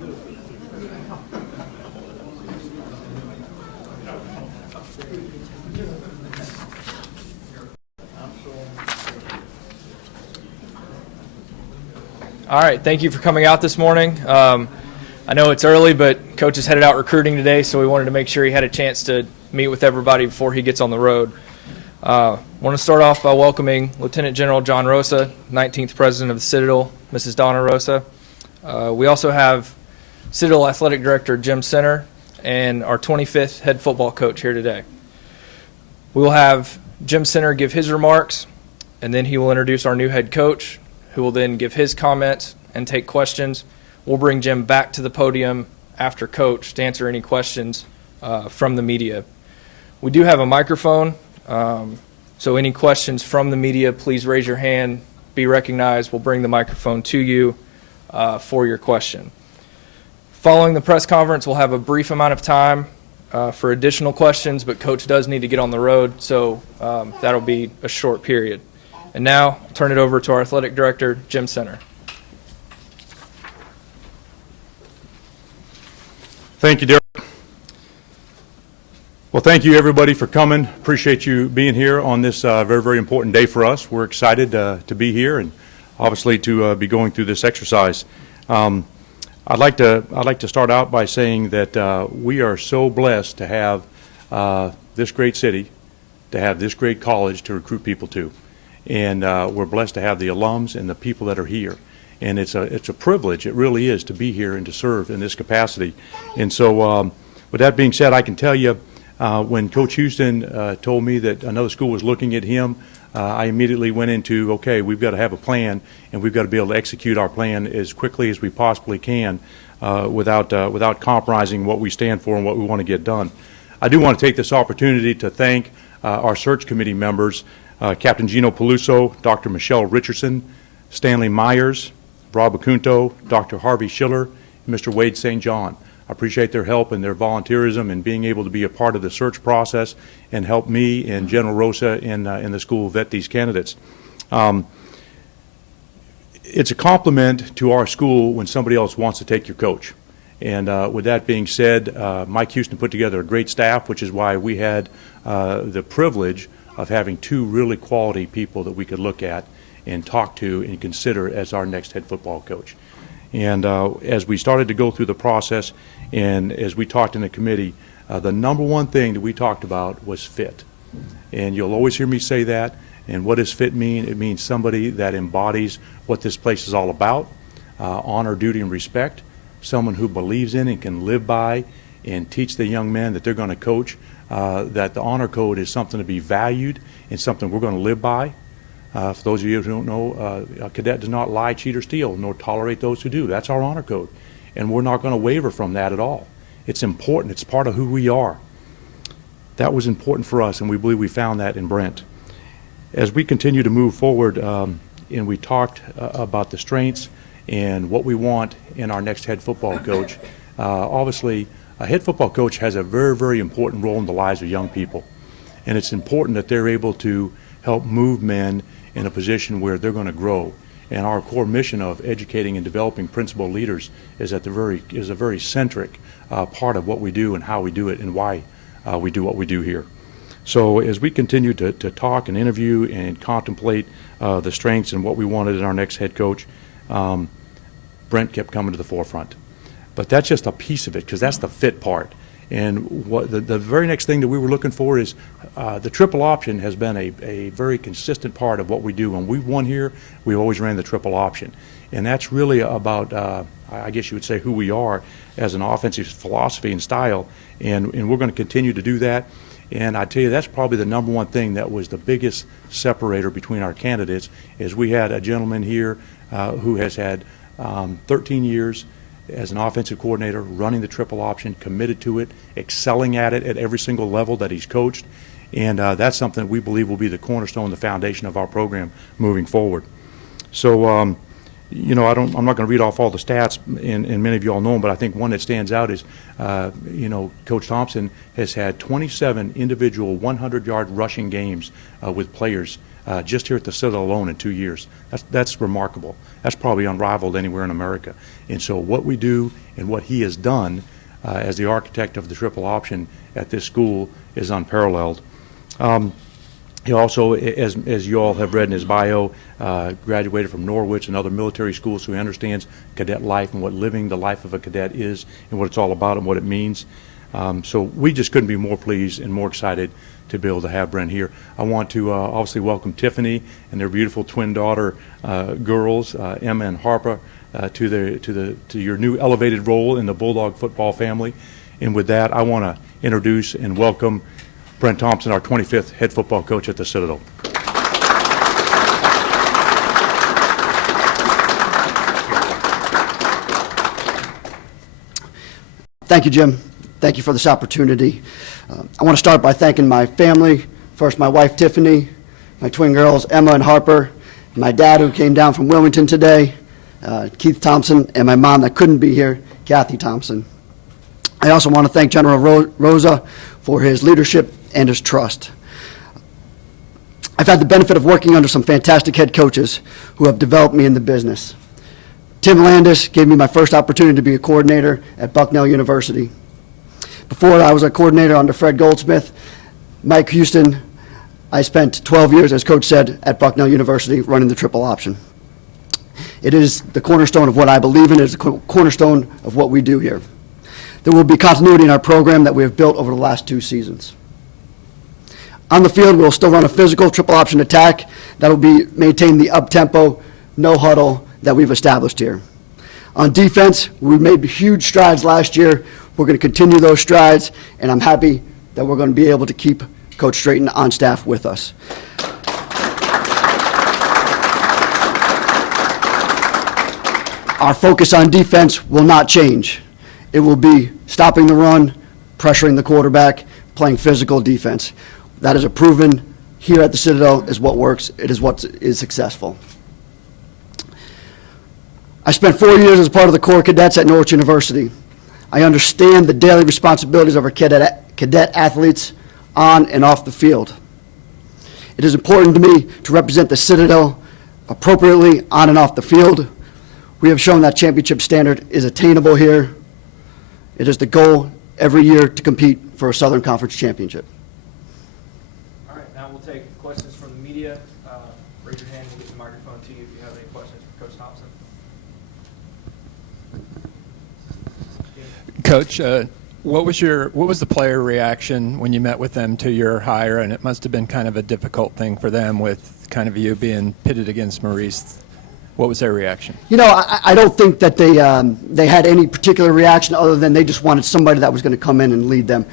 All right, thank you for coming out this morning. I know it's early, but Coach is headed out recruiting today, so we wanted to make sure he had a chance to meet with everybody before he gets on the road. I want to start off by welcoming Lieutenant General John Rosa, 19th President of the Citadel, Mrs. Donna Rosa. We also have Citadel Athletic Director Jim Center and our 25th head football coach here today. We will have Jim Center give his remarks, and then he will introduce our new head coach, who will then give his comments and take questions. We'll bring Jim back to the podium after Coach to answer any questions from the media. We do have a microphone, so any questions from the media, please raise your hand, be recognized. We'll bring the microphone to you for your question. Following the press conference, we'll have a brief amount of time for additional questions, but Coach does need to get on the road, so that'll be a short period. And now, I'll turn it over to our athletic director, Jim Center. Thank you, Derek. Well, thank you, everybody, for coming. Appreciate you being here on this very, very important day for us. We're excited to be here and obviously to be going through this exercise. I'd like to start out by saying that we are so blessed to have this great city, to have this great college to recruit people to. And we're blessed to have the alums and the people that are here. And it's a privilege, it really is, to be here and to serve in this capacity. And so with that being said, I can tell you when Coach Houston told me that another school was looking at him, I immediately went into, okay, we've got to have a plan, and we've got to be able to execute our plan as quickly as we possibly can without compromising what we stand for and what we want to get done. I do want to take this opportunity to thank our search committee members, Captain Gino Peluso, Dr. Michelle Richardson, Stanley Myers, Rob Acunto, Dr. Harvey Schiller, and Mr. Wade St. John. I appreciate their help and their volunteerism and being able to be a part of the search process and help me and General Rosa in the school vet these candidates. It's a compliment to our school when somebody else wants to take your coach. And with that being said, Mike Houston put together a great staff, which is why we had the privilege of having two really quality people that we could look at and talk to and consider as our next head football coach. And as we started to go through the process and as we talked in the committee, the number one thing that we talked about was fit. And you'll always hear me say that. And what does fit mean? It means somebody that embodies what this place is all about, honor, duty, and respect, someone who believes in and can live by and teach the young men that they're going to coach that the honor code is something to be valued and something we're going to live by. For those of you who don't know, a cadet does not lie, cheat, or steal, nor tolerate those who do. That's our honor code. And we're not going to waver from that at all. It's important. It's part of who we are. That was important for us, and we believe we found that in Brent. As we continue to move forward, and we talked about the strengths and what we want in our next head football coach, obviously, a head football coach has a very, very important role in the lives of young people. And it's important that they're able to help move men in a position where they're going to grow. And our core mission of educating and developing principal leaders is a very centric part of what we do and how we do it and why we do what we do here. So as we continue to talk and interview and contemplate the strengths and what we wanted in our next head coach, Brent kept coming to the forefront. But that's just a piece of it, because that's the fit part. And what the very next thing that we were looking for is the triple option has been a very consistent part of what we do. When we've won here, we've always ran the triple option. And that's really about, I guess you would say, who we are as an offensive philosophy and style. And we're going to continue to do that. And I tell you, that's probably the number one thing that was the biggest separator between our candidates, is we had a gentleman here who has had 13 years as an offensive coordinator, running the triple option, committed to it, excelling at it at every single level that he's coached. And that's something that we believe will be the cornerstone, the foundation of our program moving forward. So, you know, I'm not going to read off all the stats, and many of you all know them, but I think one that stands out is, you know, Coach Thompson has had 27 individual 100-yard rushing games with players just here at the Citadel alone in 2 years. That's remarkable. That's probably unrivaled anywhere in America. And so what we do and what he has done as the architect of the triple option at this school is unparalleled. He also, as you all have read in his bio, graduated from Norwich and other military schools, so he understands cadet life and what living the life of a cadet is and what it's all about and what it means. So we just couldn't be more pleased and more excited to be able to have Brent here. I want to obviously welcome Tiffany and their beautiful twin daughter girls, Emma and Harper, to your new elevated role in the Bulldog football family. And with that, I want to introduce and welcome Brent Thompson, our 25th head football coach at the Citadel. Thank you, Jim. Thank you for this opportunity. I want to start by thanking my family. First, my wife, Tiffany, my twin girls, Emma and Harper, my dad, who came down from Wilmington today, Keith Thompson, and my mom that couldn't be here, Kathy Thompson. I also want to thank General Rosa for his leadership and his trust. I've had the benefit of working under some fantastic head coaches who have developed me in the business. Tim Landis gave me my first opportunity to be a coordinator at Bucknell University. Before I was a coordinator under Fred Goldsmith. Mike Houston, I spent 12 years, as Coach said, at Bucknell University running the triple option. It is the cornerstone of what I believe in. It is the cornerstone of what we do here. There will be continuity in our program that we have built over the last 2 seasons. On the field, we'll still run a physical triple option attack that will be maintain the up-tempo, no huddle that we've established here. On defense, we made huge strides last year. We're going to continue those strides, and I'm happy that we're going to be able to keep Coach Straighten on staff with us. Our focus on defense will not change. It will be stopping the run, pressuring the quarterback, playing physical defense. That is a proven here at the Citadel is what works. It is what is successful. I spent 4 years as part of the Corps Cadets at Norwich University. I understand the daily responsibilities of our cadet athletes on and off the field. It is important to me to represent the Citadel appropriately on and off the field. We have shown that championship standard is attainable here. It is the goal every year to compete for a Southern Conference championship. All right, now we'll take questions from the media. Raise your hand and we'll get the microphone to you if you have any questions for Coach Thompson. Coach, what was the player reaction when you met with them to your hire? And it must have been kind of a difficult thing for them with kind of you being pitted against Maurice. What was their reaction? You know, I don't think that they had any particular reaction other than they just wanted somebody that was going to come in and lead them.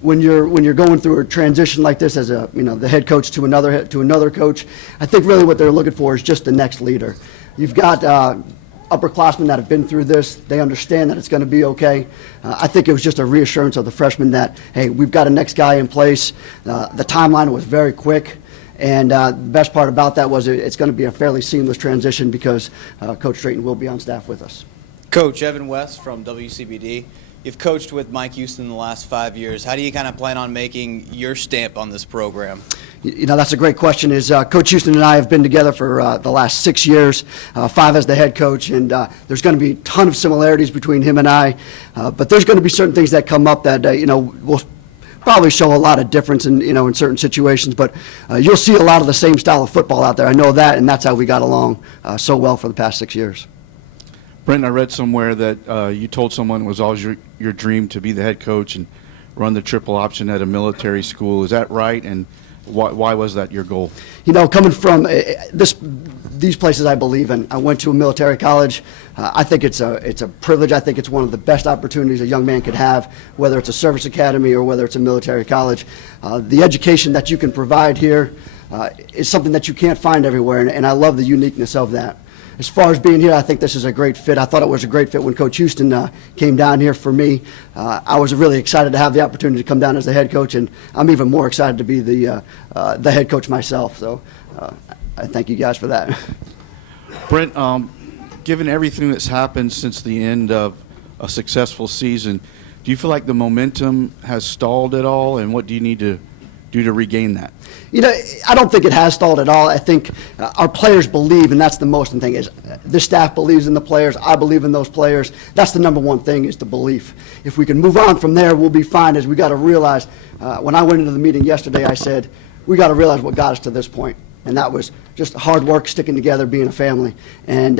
When you're going through a transition like this as the head coach to another coach, I think really what they're looking for is just the next leader. You've got upperclassmen that have been through this. They understand that it's going to be okay. I think it was just a reassurance of the freshmen that, hey, we've got a next guy in place. The timeline was very quick. And the best part about that was it's going to be a fairly seamless transition because Coach Straighten will be on staff with us. Coach, Evan West from WCBD. You've coached with Mike Houston the last 5 years. How do you kind of plan on making your stamp on this program? You know, that's a great question. Coach Houston and I have been together for the last 6 years, 5 as the head coach, and there's going to be a ton of similarities between him and I, but there's going to be certain things that come up that, will probably show a lot of difference in certain situations, but you'll see a lot of the same style of football out there. I know that, and that's how we got along so well for the past 6 years. Brent, I read somewhere that you told someone it was always your dream to be the head coach and run the triple option at a military school. Is that right? And why was that your goal? You know, coming from these places I believe in. I went to a military college. I think it's a privilege. I think it's one of the best opportunities a young man could have, whether it's a service academy or whether it's a military college. The education that you can provide here is something that you can't find everywhere, and I love the uniqueness of that. As far as being here, I think this is a great fit. I thought it was a great fit when Coach Houston came down here for me. I was really excited to have the opportunity to come down as the head coach, and I'm even more excited to be the head coach myself. So I thank you guys for that. Brent, given everything that's happened since the end of a successful season, do you feel like the momentum has stalled at all, and what do you need to do to regain that? I don't think it has stalled at all. I think our players believe, and that's the most important thing, is the staff believes in the players. I believe in those players. That's the number one thing, is the belief. If we can move on from there, we'll be fine. As we got to realize, when I went into the meeting yesterday, I said, we got to realize what got us to this point. And that was just hard work, sticking together, being a family. And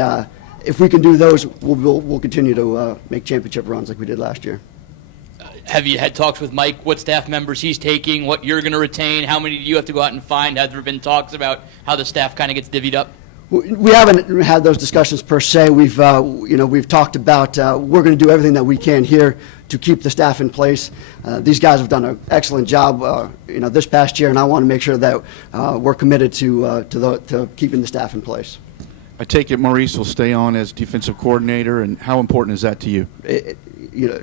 if we can do those, we'll continue to make championship runs like we did last year. Have you had talks with Mike, what staff members he's taking, what you're going to retain, how many do you have to go out and find? Have there been talks about how the staff kind of gets divvied up? We haven't had those discussions per se. We've talked about we're going to do everything that we can here to keep the staff in place. These guys have done an excellent job, this past year, and I want to make sure that we're committed to keeping the staff in place. I take it Maurice will stay on as defensive coordinator, and how important is that to you?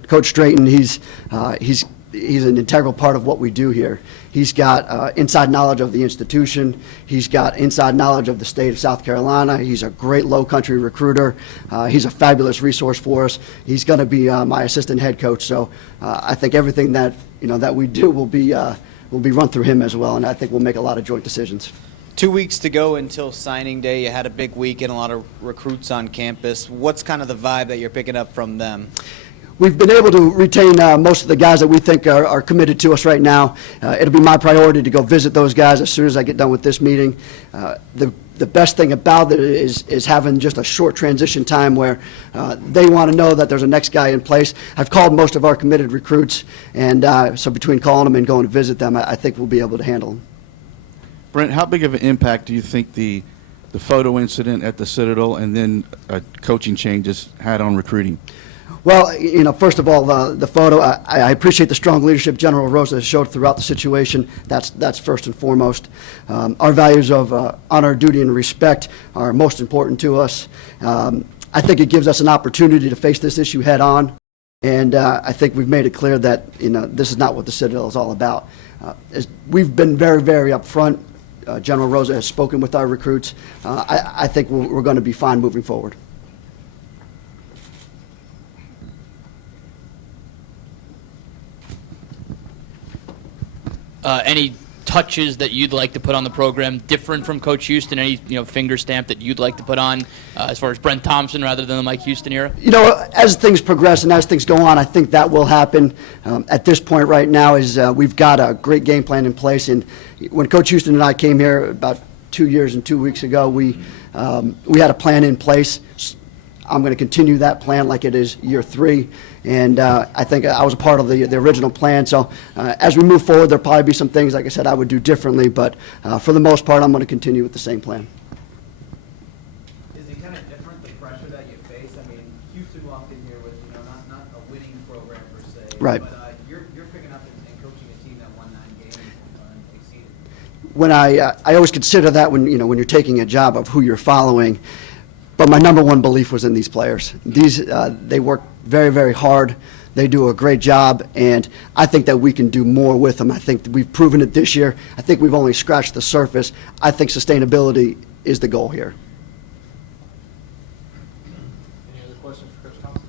Coach Strayton, he's an integral part of what we do here. He's got inside knowledge of the institution. He's got inside knowledge of the state of South Carolina. He's a great low-country recruiter. He's a fabulous resource for us. He's going to be my assistant head coach. So I think everything that that we do will be run through him as well, and I think we'll make a lot of joint decisions. 2 weeks to go until signing day. You had a big weekend, a lot of recruits on campus. What's kind of the vibe that you're picking up from them? We've been able to retain most of the guys that we think are committed to us right now. It'll be my priority to go visit those guys as soon as I get done with this meeting. The best thing about it is having just a short transition time where they want to know that there's a next guy in place. I've called most of our committed recruits, and so between calling them and going to visit them, I think we'll be able to handle them. Brent, how big of an impact do you think the photo incident at the Citadel and then coaching changes had on recruiting? Well, first of all, the photo, I appreciate the strong leadership General Rosa has showed throughout the situation. That's first and foremost. Our values of honor, duty, and respect are most important to us. I think it gives us an opportunity to face this issue head on, and I think we've made it clear that this is not what the Citadel is all about. We've been very, very upfront. General Rosa has spoken with our recruits. I think we're going to be fine moving forward. Any touches that you'd like to put on the program different from Coach Houston? Any finger stamp that you'd like to put on as far as Brent Thompson rather than the Mike Houston era? As things progress and as things go on, I think that will happen. At this point right now is we've got a great game plan in place. And when Coach Houston and I came here about 2 years and 2 weeks ago, we had a plan in place. I'm going to continue that plan like it is year 3. And I think I was a part of the original plan. So as we move forward, there'll probably be some things, like I said, I would do differently. But for the most part, I'm going to continue with the same plan. Is it kind of different, the pressure that you face? I mean, Houston walked in here with, not a winning program per se. Right. But you're picking up and coaching a team that won 9 games and exceeded. When I always consider that when you're taking a job of who you're following. But my number one belief was in these players. They work very, very hard. They do a great job, and I think that we can do more with them. I think that we've proven it this year. I think we've only scratched the surface. I think sustainability is the goal here. Any other questions for Coach Thompson?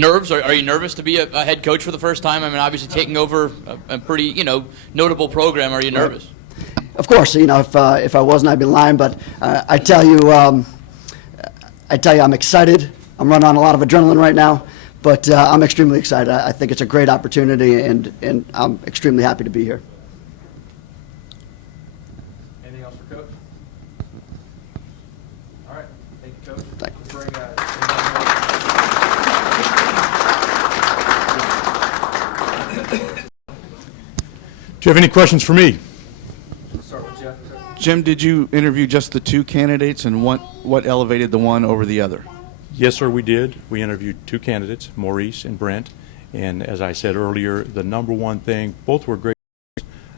Nerves? Are you nervous to be a head coach for the first time? I mean, obviously taking over a pretty notable program. Are you nervous? Of course, if I wasn't, I'd be lying. But I tell you, I'm excited. I'm running on a lot of adrenaline right now, but I'm extremely excited. I think it's a great opportunity, and I'm extremely happy to be here. Anything else for Coach? All right. Thank you, Coach. Thank you. Let's bring, Do you have any questions for me? start with Jeff. Jim, did you interview just the 2 candidates, and what elevated the one over the other? Yes, sir, we did. We interviewed 2 candidates, Maurice and Brent. And as I said earlier, the number one thing, both were great.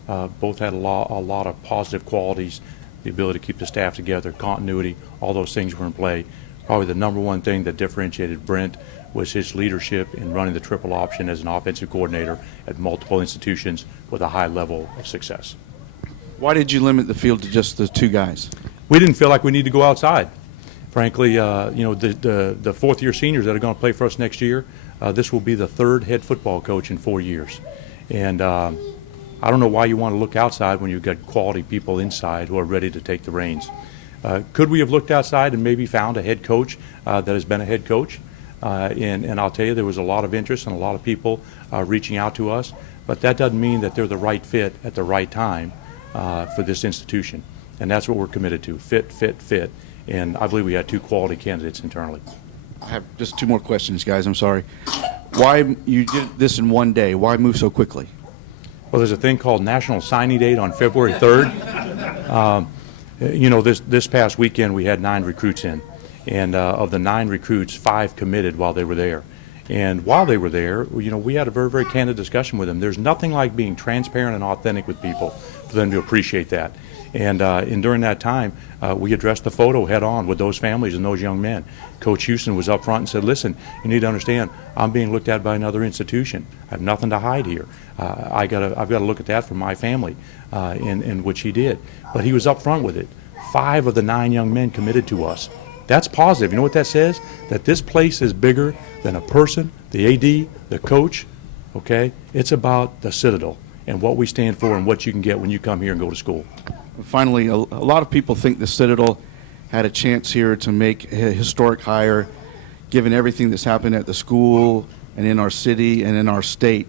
Both had a lot of positive qualities, the ability to keep the staff together, continuity, all those things were in play. Probably the number one thing that differentiated Brent was his leadership in running the triple option as an offensive coordinator at multiple institutions with a high level of success. Why did you limit the field to just the 2 guys? We didn't feel like we need to go outside. Frankly, the fourth-year seniors that are going to play for us next year, this will be the 3rd head football coach in 4 years. And I don't know why you want to look outside when you've got quality people inside who are ready to take the reins. Could we have looked outside and maybe found a head coach that has been a head coach? And I'll tell you, there was a lot of interest and a lot of people reaching out to us, but that doesn't mean that they're the right fit at the right time for this institution. And that's what we're committed to, fit. And I believe we had 2 quality candidates internally. I have just 2 more questions, guys. I'm sorry. Why you did this in one day? Why move so quickly? Well, there's a thing called National Signing Date on February 3rd. You know, this past weekend we had 9 recruits in, and of the 9 recruits, 5 committed while they were there. And while they were there, you know, we had a very, very candid discussion with them. There's nothing like being transparent and authentic with people for them to appreciate that. And during that time, we addressed the photo head on with those families and those young men. Coach Houston was up front and said, listen, you need to understand, I'm being looked at by another institution. I have nothing to hide here. I've got to look at that for my family, in which he did. But he was up front with it. 5 of the 9 young men committed to us. That's positive. You know what that says? That this place is bigger than a person, the AD, the coach, okay? It's about the Citadel and what we stand for and what you can get when you come here and go to school. Finally, a lot of people think the Citadel had a chance here to make a historic hire, given everything that's happened at the school and in our city and in our state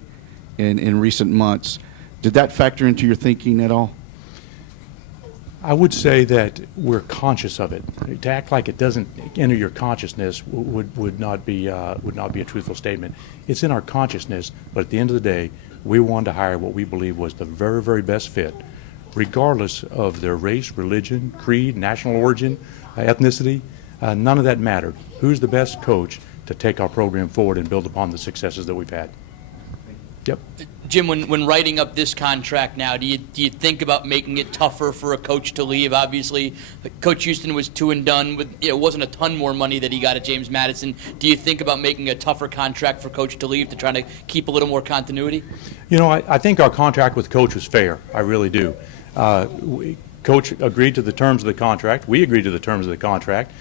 in recent months. Did that factor into your thinking at all? I would say that we're conscious of it. To act like it doesn't enter your consciousness would not be a truthful statement. It's in our consciousness, but at the end of the day, we wanted to hire what we believe was the very, very best fit, regardless of their race, religion, creed, national origin, ethnicity. None of that mattered. Who's the best coach to take our program forward and build upon the successes that we've had? Yep. Jim, when writing up this contract now, do you think about making it tougher for a coach to leave? Obviously, Coach Houston was 2 and done with, it wasn't a ton more money that he got at James Madison. Do you think about making a tougher contract for Coach to leave to try to keep a little more continuity? You know, I think our contract with Coach was fair. I really do. Coach agreed to the terms of the contract. We agreed to the terms of the contract.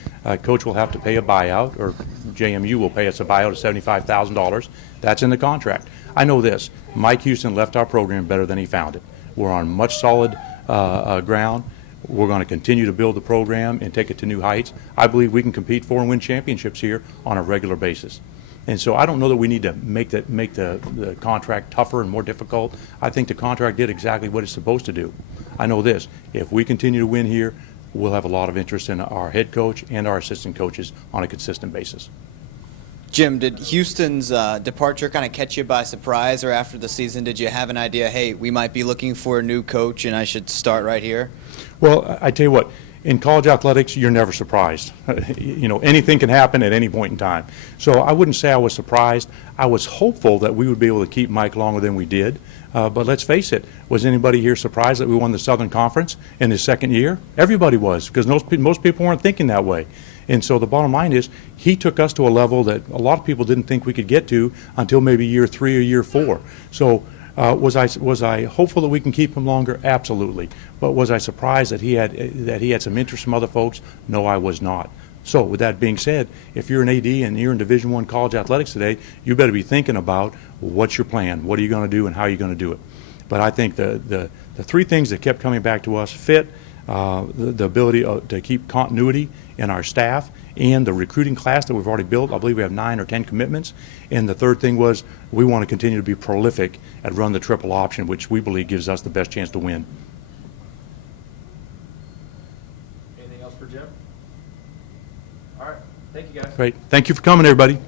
Coach will have to pay a buyout, or JMU will pay us a buyout of $75,000. That's in the contract. I know this. Mike Houston left our program better than he found it. We're on much solid ground. We're going to continue to build the program and take it to new heights. I believe we can compete for and win championships here on a regular basis. And so I don't know that we need to make the contract tougher and more difficult. I think the contract did exactly what it's supposed to do. I know this. If we continue to win here, we'll have a lot of interest in our head coach and our assistant coaches on a consistent basis. Jim, did Houston's departure kind of catch you by surprise, or after the season did you have an idea, hey, we might be looking for a new coach and I should start right here? Well, I tell you what, in college athletics, you're never surprised. You know, anything can happen at any point in time. So I wouldn't say I was surprised. I was hopeful that we would be able to keep Mike longer than we did. But let's face it, was anybody here surprised that we won the Southern Conference in his second year? Everybody was, because most people weren't thinking that way. And so the bottom line is, he took us to a level that a lot of people didn't think we could get to until maybe year 3 or year 4. So was I hopeful that we can keep him longer? Absolutely. But was I surprised that he had some interest from other folks? No, I was not. So with that being said, if you're an AD and you're in Division I college athletics today, you better be thinking about what's your plan, what are you going to do, and how are you going to do it. But I think the 3 things that kept coming back to us: fit, the ability to keep continuity in our staff, and the recruiting class that we've already built. I believe we have 9 or 10 commitments. And the third thing was, we want to continue to be prolific at run the triple option, which we believe gives us the best chance to win. Anything else for Jim? All right. Thank you, guys. Great. Thank you for coming, everybody.